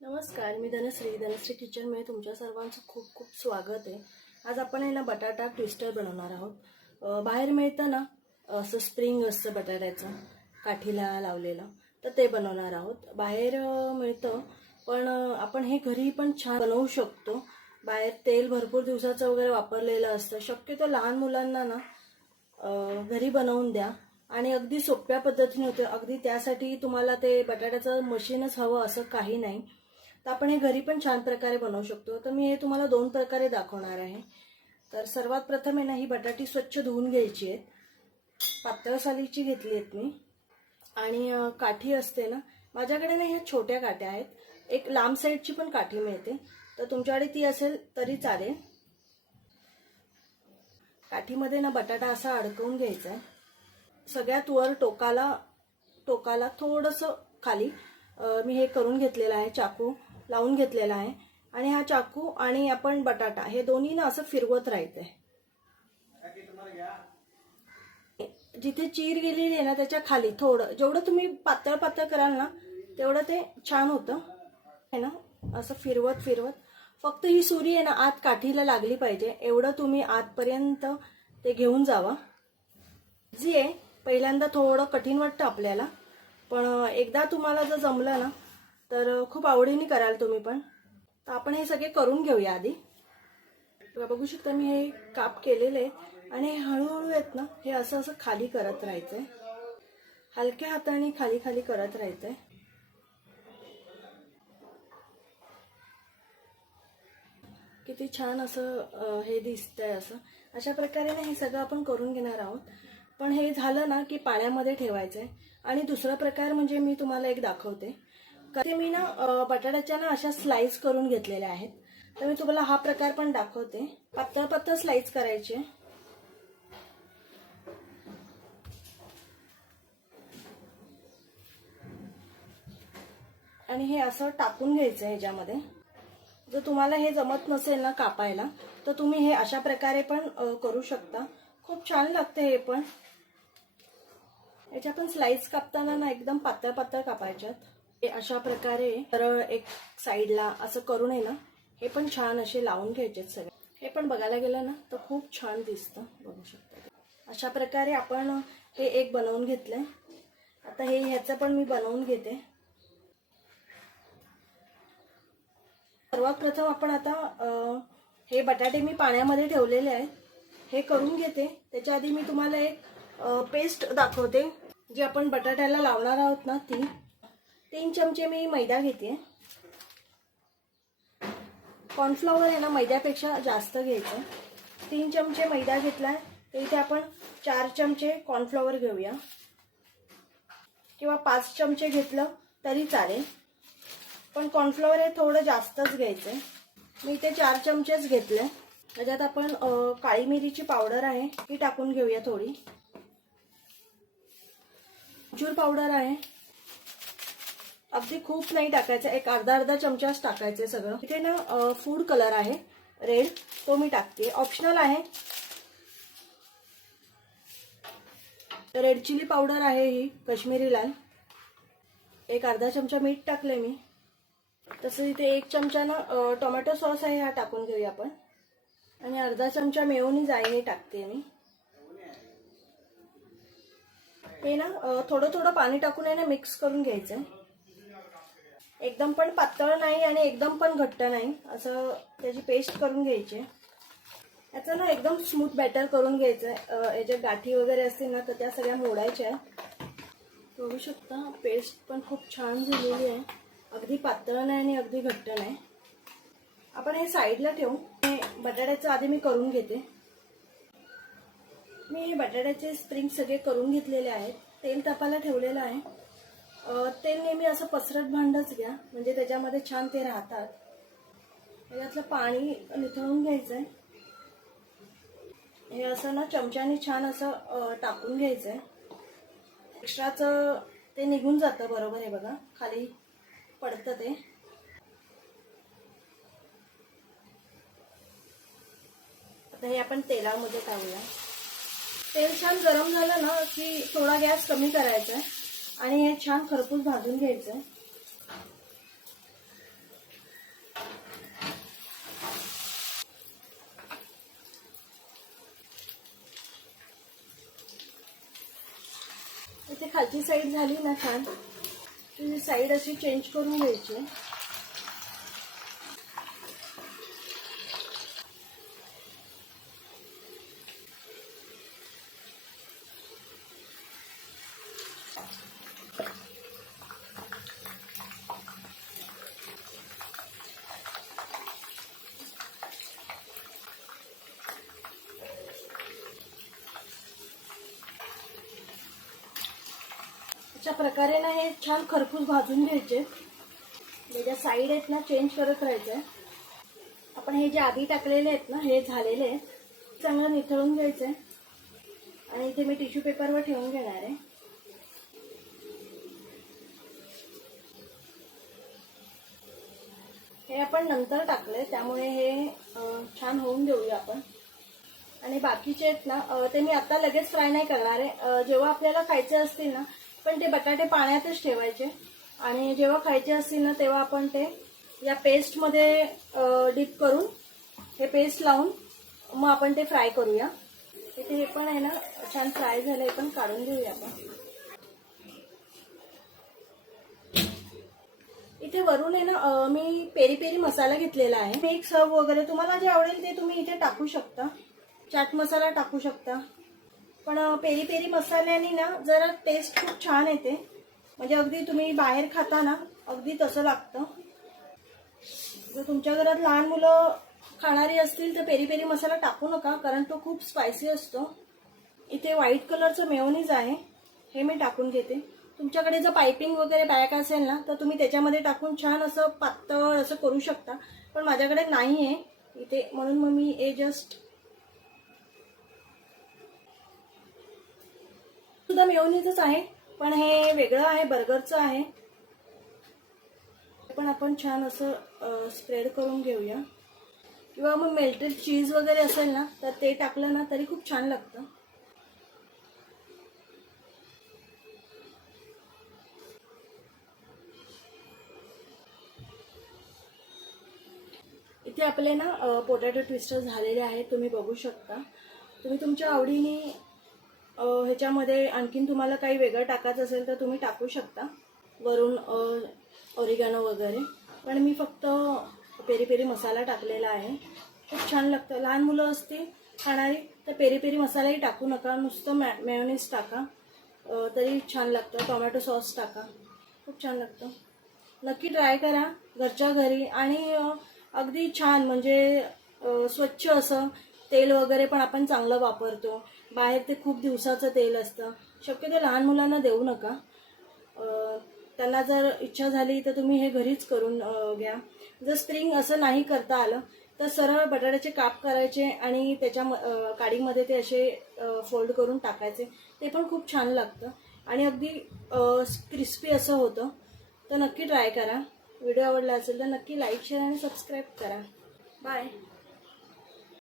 नमस्कार मी धनश्री. धनश्री किचनमध्ये तुमच्या सर्वांचं खूप खूप स्वागत आहे. आज आपण आहे ना बटाटा ट्विस्टर बनवणार आहोत. बाहेर मिळतं ना असं स्प्रिंग असतं बटाट्याचं काठीला लावलेलं तर ते बनवणार आहोत. बाहेर मिळतं पण आपण हे घरी पण छान बनवू शकतो. बाहेर तेल भरपूर दिवसाचं वगैरे वापरलेलं असतं. शक्यतो लहान मुलांना ना घरी बनवून द्या. आणि अगदी सोप्या पद्धतीने होते. अगदी त्यासाठी तुम्हाला ते बटाट्याचं मशीनच हवं असं काही नाही. तर आपण हे घरी पण छान प्रकारे बनवू शकतो. तर मी हे तुम्हाला दोन प्रकारे दाखवणार आहे. तर सर्वात प्रथम आहे ना ही बटाटी स्वच्छ धुवून घ्यायची आहेत पातळ सालीची घेतली आहेत मी. आणि काठी असते ना माझ्याकडे ना ह्या छोट्या काठ्या आहेत. एक लांब साईडची पण काठी मिळते. तर तुमच्याकडे ती असेल तरी चालेल. काठीमध्ये ना बटाटा असा अडकवून घ्यायचा आहे. सगळ्यात वर टोकाला टोकाला थोडंसं खाली मी हे करून घेतलेलं आहे चाकू. लावून घेतलेला आहे. आणि हा चाकू आणि आपण बटाटा हे दोन्ही ना असं फिरवत राहायचंय जिथे चीर गेलेली आहे ना त्याच्याखाली थोडं जेवढं तुम्ही पातळ पातळ कराल ना तेवढं ते छान होतं. है ना असं फिरवत फिरवत. फक्त ही सुरी आहे ना आत काठीला लागली पाहिजे. एवढं तुम्ही आतपर्यंत ते घेऊन जावा. जी आहे. पहिल्यांदा थोडं कठीण वाटतं आपल्याला. पण एकदा तुम्हाला जर जमलं ना तर खूप आवडीने कराल तुम्ही पण. तर आपण हे सगळे करून घेऊया आधी. बघू शकता मी हे काप केलेले आहे आणि हे हळूहळू आहेत ना हे असं असं खाली करत राहायचंय. हलक्या हाताने खाली खाली करत राहायचंय. किती छान असं हे दिसतंय असं. अशा प्रकारे ना हे सगळं आपण करून घेणार आहोत. पण हे झालं ना की पाण्यामध्ये ठेवायचंय. आणि दुसरा प्रकार म्हणजे मी तुम्हाला एक दाखवते. ते मी ना बटाट्याच्या ना अशा स्लाइस करून घेतलेल्या आहेत. तर मी तुम्हाला हा प्रकार पण दाखवते. पातळ पातळ स्लाइस करायचे. आणि हे असं टाकून घ्यायचं ह्याच्यामध्ये. जर तुम्हाला हे जमत नसेल ना कापायला तर तुम्ही हे अशा प्रकारे पण करू शकता. खूप छान लागते हे पण. याच्या पण स्लाइस कापताना ना एकदम पातळ पातळ कापायच्यात. हे अशा प्रकारे तर एक साईडला असं करून आहे ना हे पण छान असे लावून घ्यायचे सगळे. हे पण बघायला गेलं ना तर खूप छान दिसतं. बघू शकता अशा प्रकारे आपण हे एक बनवून घेतलंय. आता हे ह्याचं पण मी बनवून घेते. सर्वात प्रथम आपण आता हे बटाटे मी पाण्यामध्ये ठेवलेले आहेत. हे करून घेते. त्याच्या आधी मी तुम्हाला एक पेस्ट दाखवते. जी आपण बटाट्याला लावणार आहोत ना ती. तीन चमचे मी मैदा घेते. कॉर्नफ्लॉवर आहे ना मैद्यापेक्षा जास्त घ्यायचं. तीन चमचे मैदा घेतला तर इथे आपण चार चमचे कॉर्नफ्लॉवर घेऊया. किंवा पाच चमचे घेतलं तरी चालेल. पण कॉर्नफ्लॉवर हे थोडं जास्तच घ्यायचं मी इथे चार चमचेच घेतले. त्याच्यात आपण काळी मिरीची पावडर आहे ती टाकून घेऊया थोडी. चूर पावडर आहे. अगदी खूप नाही टाकायचं. एक अर्धा अर्धा चमचाच टाकायचे सगळं. इथे ना फूड कलर आहे. रेड तो मी टाकते. ऑप्शनल आहे. रेड चिली पावडर आहे ही कश्मीरी लाल. एक अर्धा चमचा मीठ टाकले मी. तसं इथे एक चमचा ना टोमॅटो सॉस आहे हा टाकून घेऊया आपण. आणि अर्धा चमचा मेयोनीज आहे हे टाकते मी. हे ना थोडं थोडं पाणी टाकून आहे ना मिक्स करून घ्यायचं एकदम पण पातळ नाही आणि एकदम पण घट्ट नाही. असं त्याची पेस्ट करून घ्यायची. याचं ना एकदम स्मूथ बॅटर करून घ्यायचं आहे याच्या गाठी वगैरे असतील ना तर त्या सगळ्या मोडायच्या. बघू शकता पेस्ट पण खूप छान झालेली आहे. अगदी पातळ नाही आणि अगदी घट्ट नाही. आपण हे साईडला ठेवू. हे बटाट्याचं आधी मी करून घेते. मी हे बटाट्याचे स्प्रिंग सगळे करून घेतलेले आहेत. तेल तापायला ठेवलेलं आहे. ते तेल नेहमी असं पसरट भांडच घ्या. म्हणजे त्याच्यामध्ये छान ते राहतात. त्याच्यातलं पाणी निथळून घ्यायचं आहे हे असं ना चमच्याने छान असं टाकून घ्यायचं आहे एक्स्ट्राचं ते निघून जातं बरोबर हे बघा. खाली पडतं ते. आता हे आपण तेलामध्ये टाकूया. तेल छान गरम झालं ना की थोडा गॅस कमी करायचा आहे आणि हे छान खरपूस भाजून घ्यायचं. इथे खालची साईड झाली ना छान. साईड अशी चेंज करून घ्यायची. अशा प्रकारे ना हे छान खरपूस भाजून घ्यायचे. ज्या साईड आहेत ना चेंज करत राहायचं. आपण हे जे आधी टाकलेले आहेत ना हे झालेले आहेत. चांगलं निथळून घ्यायचं. आहे आणि इथे मी टिश्यू पेपरवर ठेवून घेणार आहे. हे आपण नंतर टाकले त्यामुळे हे छान होऊन देऊया आपण. आणि बाकीचे आहेत ना ते मी आता लगेच फ्राय नाही करणार आहे. जेव्हा आपल्याला खायचे असतील ना पण ते बटाटे पाण्यातच ठेवायचे. आणि जेव्हा खायचे असतील ना तेव्हा आपण ते या पेस्टमध्ये डीप करून हे पेस्ट लावून मग आपण ते फ्राय करूया. इथे हे पण आहे ना छान फ्राय झालं हे पण काढून घेऊया आपण. इथे वरून आहे ना मी पेरी पेरी मसाला घेतलेला आहे. मिक्स हब वगैरे तुम्हाला जे आवडेल ते तुम्ही इथे टाकू शकता. चाट मसाला टाकू शकता. पण पेरी पेरी मसाल्याने ना जरा टेस्ट खूप छान येते. म्हणजे अगदी तुम्ही बाहेर खाता ना अगदी तसं लागतं. जर तुमच्या घरात लहान मुलं खाणारी असतील तर पेरी पेरी मसाला टाकू नका कारण तो खूप स्पायसी असतो. इथे व्हाईट कलरचं मेओनीज आहे हे मी टाकून घेते. तुमच्याकडे जर पायपिंग वगैरे बॅग असेल ना तर तुम्ही त्याच्यामध्ये टाकून छान असं पातळ असं करू शकता. पण माझ्याकडे नाही आहे इथे म्हणून मग मी हे जस्ट सुद्धा मेयोनीजच आहे. पण हे वेगळं आहे बर्गरचं आहे. पण आपण छान असं स्प्रेड करून घेऊया. किंवा मग मेल्टेड चीज वगैरे असेल ना तर ते टाकलं ना तरी खूप छान लागतं. इथे आपले ना पोटॅटो ट्विस्टर झालेले आहेत तुम्ही बघू शकता. तुम्ही तुमच्या आवडीने ह्याच्यामध्ये आणखीन तुम्हाला काही वेगळं टाकायचं असेल तर तुम्ही टाकू शकता. वरून ओरिगानो वगैरे. पण मी फक्त पेरी पेरी मसाला टाकलेला आहे. खूप छान लागतं. लहान मुलं असतील खाणारी तर पेरी पेरी मसालाही टाकू नका. नुसतं मॅ मेयोनीज टाका. तरी छान लागतं. टोमॅटो सॉस टाका. खूप छान लागतं. नक्की ट्राय करा. घरच्या घरी. आणि अगदी छान. म्हणजे स्वच्छ असं तेल वगैरे पण आपण चांगलं वापरतो. बाहेर ते खूप दिवसाचं तेल असतं. शक्यतो लहान मुलांना देऊ नका. त्यांना जर इच्छा झाली तर तुम्ही हे घरीच करून घ्या. जर स्प्रिंग असं नाही करता आलं तर सरळ बटाट्याचे काप करायचे आणि त्याच्या काडीमध्ये ते असे फोल्ड करून टाकायचे. ते पण खूप छान लागतं. आणि अगदी क्रिस्पी असं होतं. तर नक्की ट्राय करा. व्हिडिओ आवडला असेल तर नक्की लाईक शेअर आणि सबस्क्राईब करा. बाय.